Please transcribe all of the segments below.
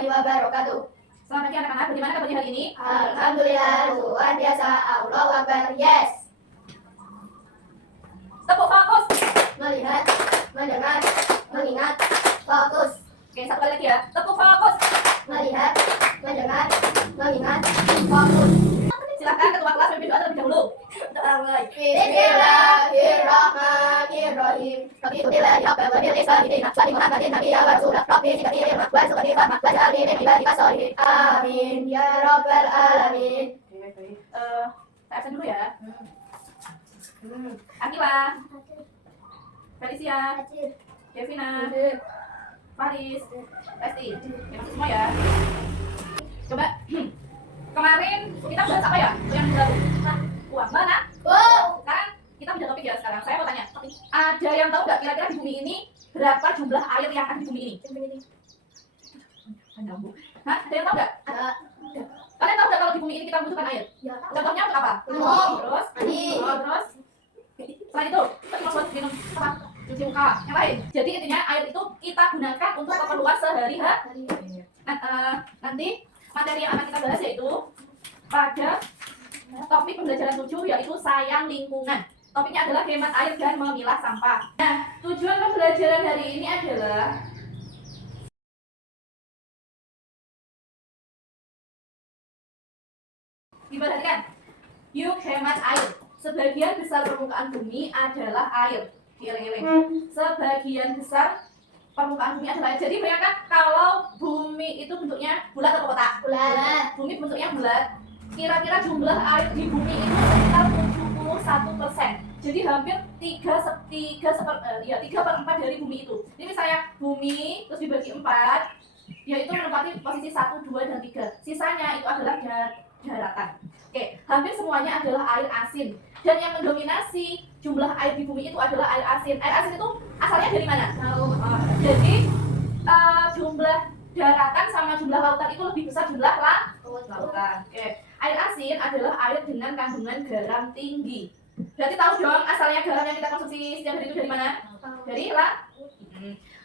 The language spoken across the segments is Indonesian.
warahmatullahi wabarakatuh. Selamat pagi anak-anak, bagaimana kabarnya hari ini? Alhamdulillah, luar biasa. Allahu Akbar. Yes. Tepuk fokus. Melihat, mendengar, mengingat, fokus. Oke, satu kali lagi ya. Tepuk fokus. Melihat, mendengar, mengingat, fokus. Silakan ketua kelas memimpin doa terlebih dahulu. Bismillahirrahmanirrahim. Alhamdulillahi rabbil alamin. Wa Muhammadin nabiyyan wa rasulan. Rabbi zidni ilman warzuqni fahman waj'alni min ibadika sholihin. Amin ya rabbal alamin. Saya absen dulu ya. Akila, Felicia, Devina, Faris, Lesti. Ya, masuk semua ya. Coba. Kemarin kita bahas apa ya? Yang baru. Uang mana? Sekarang kita pindah topik ya sekarang. Saya mau tanya. Ada yang tahu nggak kira-kira di bumi ini berapa jumlah air yang ada di bumi ini? Hah? Ada yang tahu nggak? Ada. Kalian tahu nggak kalau di bumi ini kita membutuhkan air? Ya. Contohnya untuk apa? Minum. Terus? Mandi. Terus? Selain itu, kita cuma buat minum apa? Cuci muka. Yang lain. Jadi intinya air itu kita gunakan untuk keperluan sehari-hari. Nanti materi yang akan kita bahas yaitu pada topik pembelajaran 7 yaitu sayang lingkungan. Topiknya adalah hemat air dan memilah sampah. Nah, tujuan pembelajaran hari ini adalah diperhatikan. Yuk hemat air. Sebagian besar permukaan bumi adalah air. Dieling-eling. Sebagian besar permukaan bumi adalah air. Jadi bayangkan kalau bumi itu bentuknya bulat atau kotak? Bulat. Bumi bentuknya bulat. Kira-kira jumlah air di bumi itu sekitar 71%. Jadi hampir 3/4 dari bumi itu. Ini misalnya bumi terus dibagi 4, yaitu menempati posisi 1, 2, dan 3. Sisanya itu adalah daratan. Oke, hampir semuanya adalah air asin. Dan yang mendominasi jumlah air di bumi itu adalah air asin. Air asin itu asalnya dari mana? Jadi jumlah daratan sama jumlah lautan itu lebih besar jumlah lautan. Oke. Air asin adalah air dengan kandungan garam tinggi. Berarti tahu dong asalnya garam yang kita konsumsi setiap hari itu dari mana? Dari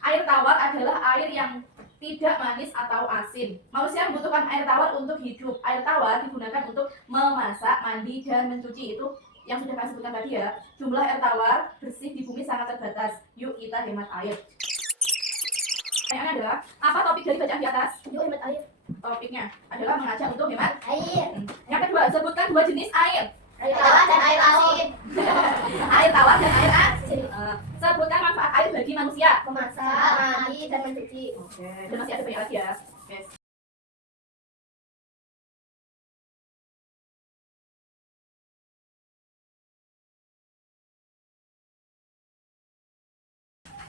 air tawar adalah air yang tidak manis atau asin. Manusia membutuhkan air tawar untuk hidup. Air tawar digunakan untuk memasak, mandi, dan mencuci. Itu yang sudah kami sebutkan tadi ya. Jumlah air tawar bersih di bumi sangat terbatas. Yuk kita hemat air. Pertanyaannya adalah, apa topik dari bacaan di atas? Yuk hemat air. Topiknya adalah mengajak untuk hemat Air. Yang kedua, sebutkan 2 jenis air. Air tawar dan air asin. Air tawar dan air asin. Sebutkan manfaat air bagi manusia. Memasak, mandi, dan mencuci. Oke, dan masih ada banyak lagi ya. Yes.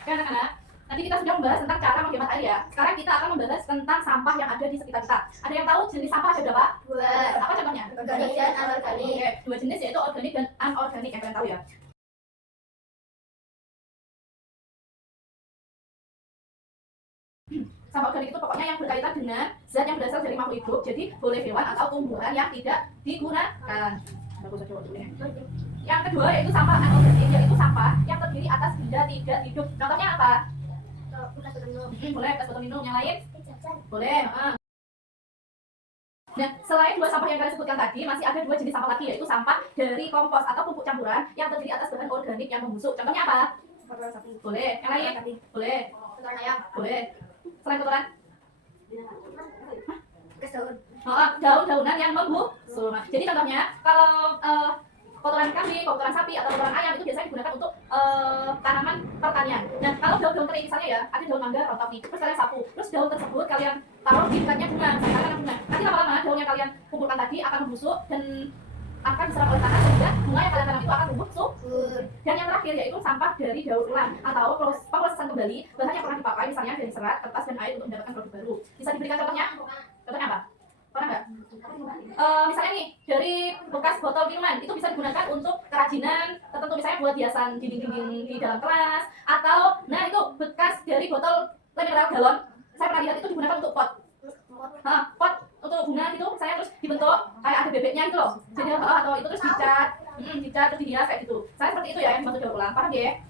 Oke anak-anak, nanti kita sudah membahas tentang cara menghemat air ya. Sekarang kita akan membahas tentang sampah yang ada di sekitar kita. Ada yang tahu jenis sampah ada berapa? 2. Apa contohnya? Organik dan anorganik. Oke, 2 jenis yaitu organik dan anorganik yang kalian tahu ya. Sampah organik itu pokoknya yang berkaitan dengan zat yang berasal dari makhluk hidup, jadi boleh hewan atau tumbuhan yang tidak digunakan. Yang kedua yaitu sampah anorganik, yaitu sampah yang terdiri atas benda tidak hidup. Contohnya apa? Boleh bekas botol minum. Yang lain? Boleh. Nah, selain 2 sampah yang kalian sebutkan tadi, masih ada 2 jenis sampah lagi, yaitu sampah dari kompos atau pupuk campuran yang terdiri atas bahan organik yang membusuk. Contohnya apa? Boleh. Yang lain? Boleh. Kotoran ayam. Boleh. Selain kotoran? Daun-daunan yang membusuk. Jadi contohnya kalau kotoran kambing, kotoran sapi, atau kotoran ayam itu biasanya digunakan untuk tanaman pertanian. Nah, kalau daun-daun kering misalnya ya, ada daun mangga rontok nih, terus kalian sapu, terus daun tersebut kalian taruh di dekatnya bunga, sampai kalian bunga. Nanti lama-lama daun yang kalian kumpulkan tadi akan membusuk dan akan diserap oleh tanah sehingga bunga yang kalian tanam itu akan tumbuh subur. Dan yang terakhir yaitu sampah dari daur ulang atau pemrosesan kembali bahan yang pernah dipakai, misalnya dari serat, kertas, dan air untuk mendapatkan produk baru. Bisa diberikan contohnya? Contohnya apa? Pernah nggak? Misalnya nih, dari bekas botol minuman itu bisa digunakan untuk kerajinan tertentu, misalnya buat hiasan dinding-dinding di dalam kelas, atau nah itu bekas dari botol mineral galon, saya pernah lihat itu digunakan untuk pot untuk bunga gitu, saya terus dibentuk kayak ada bebeknya gitu loh, jadi atau itu terus dicat terus dihias kayak gitu. Saya seperti itu ya yang dimaksud daur ulang, paham ya?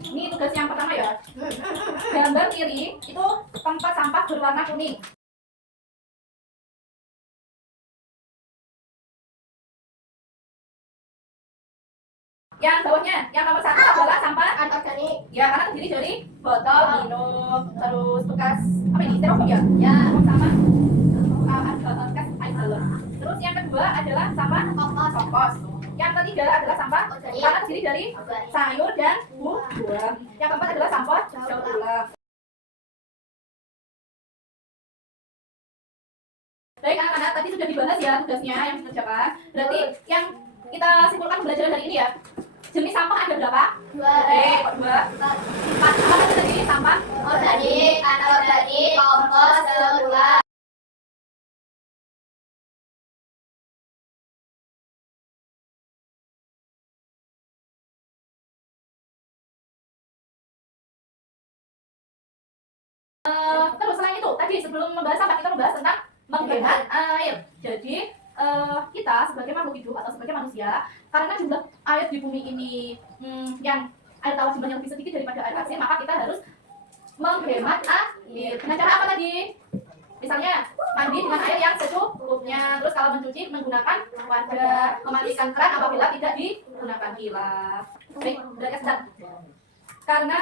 Ini tugas yang pertama ya. Gambar kiri itu tempat sampah berwarna kuning. Yang bawahnya, yang nomor 1 adalah sampah anorganik. ya, karena terdiri dari botol minum, terus bekas apa ini, styrofoam ya? Ya. Sama bekas air galon. Terus yang kedua adalah sampah kompos. Yang ketiga adalah sampah Organik. karena terdiri dari sayur dan buah. Yang keempat adalah sampah daur ulang. Baik anak-anak, tadi sudah dibahas ya tugasnya yang dikerjakan. Berarti yang kita simpulkan pembelajaran hari ini ya, jenis sampah ada berapa? 2. Kok 2? 4. Apa tadi sampah? Organik, anorganik, kompos, daur ulang. Terus selain itu, tadi sebelum membahas sampah kita membahas tentang menghemat air. Jadi kita sebagai makhluk hidup atau sebagai manusia, karena jumlah air di bumi ini yang air tawar jumlahnya lebih sedikit daripada air asin, maka kita harus menghemat air. Dengan cara apa tadi? Misalnya mandi dengan air yang secukupnya. Terus kalau mencuci menggunakan wadah, mematikan keran apabila tidak digunakan kilas. Baik, berarti sedang. Karena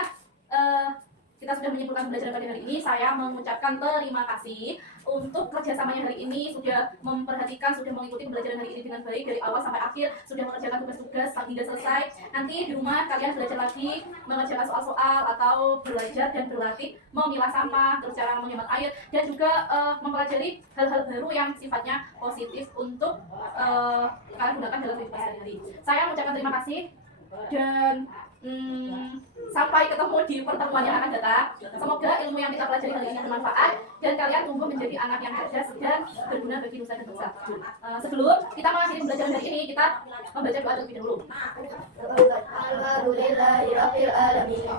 kita sudah menyimpulkan pembelajaran pada hari ini, saya mengucapkan terima kasih untuk kerjasamanya hari ini, sudah memperhatikan, sudah mengikuti pembelajaran hari ini dengan baik dari awal sampai akhir, sudah mengerjakan tugas-tugas hingga selesai. Nanti di rumah kalian belajar lagi, mengerjakan soal-soal atau belajar dan berlatih memilah sampah, terus cara menghemat air, dan juga mempelajari hal-hal baru yang sifatnya positif untuk kalian gunakan dalam kehidupan sehari-hari. Saya mengucapkan terima kasih dan sampai ketemu di pertemuan yang akan datang. Semoga ilmu yang kita pelajari hari ini bermanfaat dan kalian tumbuh menjadi anak yang cerdas dan berguna bagi nusa dan bangsa. Sebelum kita mengakhiri pembelajaran hari ini, kita membaca doa terlebih dahulu. Alhamdulillahirabbil alamin.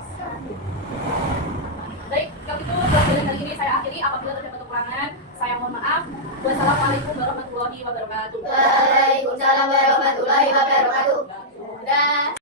Baik, kalau itu pembelajaran hari ini saya akhiri. Apabila terdapat kekurangan, saya mohon maaf. Wassalamualaikum warahmatullahi wabarakatuh. Waalaikumsalam warahmatullahi wabarakatuh. Dah.